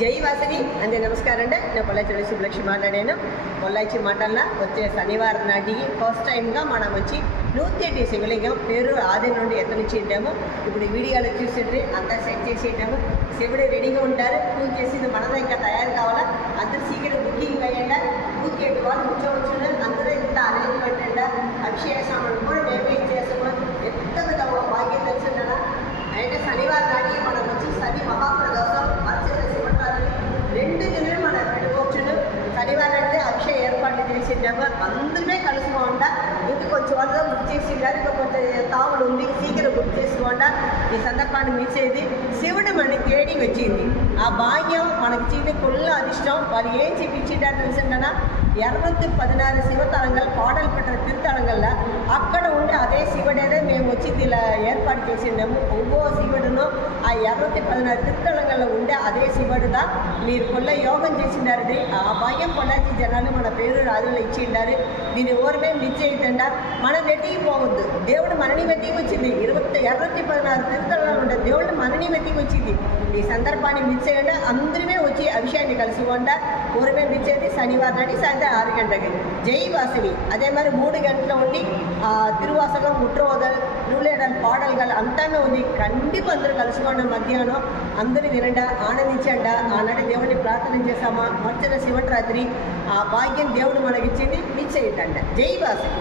జై వాసవి అందే నమస్కారం అండి. నేను పొల్లాచి శుభలక్ష్మి మాట్లాడాను. పొల్లాచి మండలంలో వచ్చే శనివారం నాటికి ఫస్ట్ టైంగా మనం వచ్చి 108 శివలింగం పేరు ఆది నుండి ఎత్తనిచ్చిండాము. ఇప్పుడు వీడియోలో చూసేది అంతా సెట్ చేసేటాము. శివుడు రెడీగా ఉంటారు. పూజ చేసింది మనలో ఇంకా తయారు కావాలా. అందరూ సీక్రెట్ బుకింగ్ అయ్యండి. బుక్ చేయడం వాళ్ళు కూర్చోవచ్చు. అందరూ ఇంత అరేంజ్మెంట్ అండి. అభిషేక సామాన్లు కూడా మేమే చేసాము. ఎంత భాగ్యం తెలిసిందా అంటే శనివారం నాటికి మనం వచ్చి శని మహాప్రదోషం అర్చన శివరాత్రి 2 దినాలు మనం పెట్టుకోవచ్చు. శనివారం అంటే అభిషేక ఏర్పాట్లు చేసిందాము. అందరమే కలుసుకోకుండా ఇంకా కొంచెం వాళ్ళగా బుక్ చేసిండారు. ఇంకా కొంచెం తాములు ఉంది సీకిరం బుక్ చేసుకోకుండా ఈ సందర్భాన్ని మించేది శివుడు మనకి తేడి వచ్చింది. ఆ భాగ్యం మనకి చీటి కొల్ల అదిష్టం. వాళ్ళు ఏం చూపించిండారు తెలిసిందనా 216 శివతలంగల్ పాడలు పెట్టిన తిరుతలంగల్లా అక్కడ ఉండి అదే శివుడేదే మేము వచ్చి ఇలా ఏర్పాటు చేసిండాము. ఒక్కో శివుడును ఆ 216 తిరుతలంగల్లో ఉండే అదే శివుడుదా మీరు కొల్ల యోగం చేసిండారు. ఆ భాగ్యం పొల్లాచి జనాలు మన పేరు రాజుల్లో ఇచ్చిండారు. దీన్ని ఓరమే మిస్ చేయకుండా మనం వెతికి పోవద్దు. దేవుడు మనని వెతికి వచ్చింది. 216 తిరుతలంగాలు ఉండే దేవుడు మనని వెతికి వచ్చింది. ఈ సందర్భాన్ని మిస్ చేయండి. అందరమే వచ్చి అభిషేకాన్ని కలిసి ఉండ ఓరమే మిచ్చేది శనివారం నాటి సాయంత్రం 6 గంటలకి జై వాసవి. అదే మరి 3 గంటల ఉండి తిరువాసకం ముట్రోదల్ నూలేడల్ పాడలు గల అంతానే ఉంది. కండిపా అందరూ కలుసుకోండి. మధ్యాహ్నం అందరూ వినండి, ఆనందించండి. ఆనాటి దేవుడిని ప్రార్థన చేస్తామా మర్చిన శివరాత్రి ఆ భాగ్యం దేవుడు మనకిచ్చింది. మిస్ చేయటండి. జై వాసవి.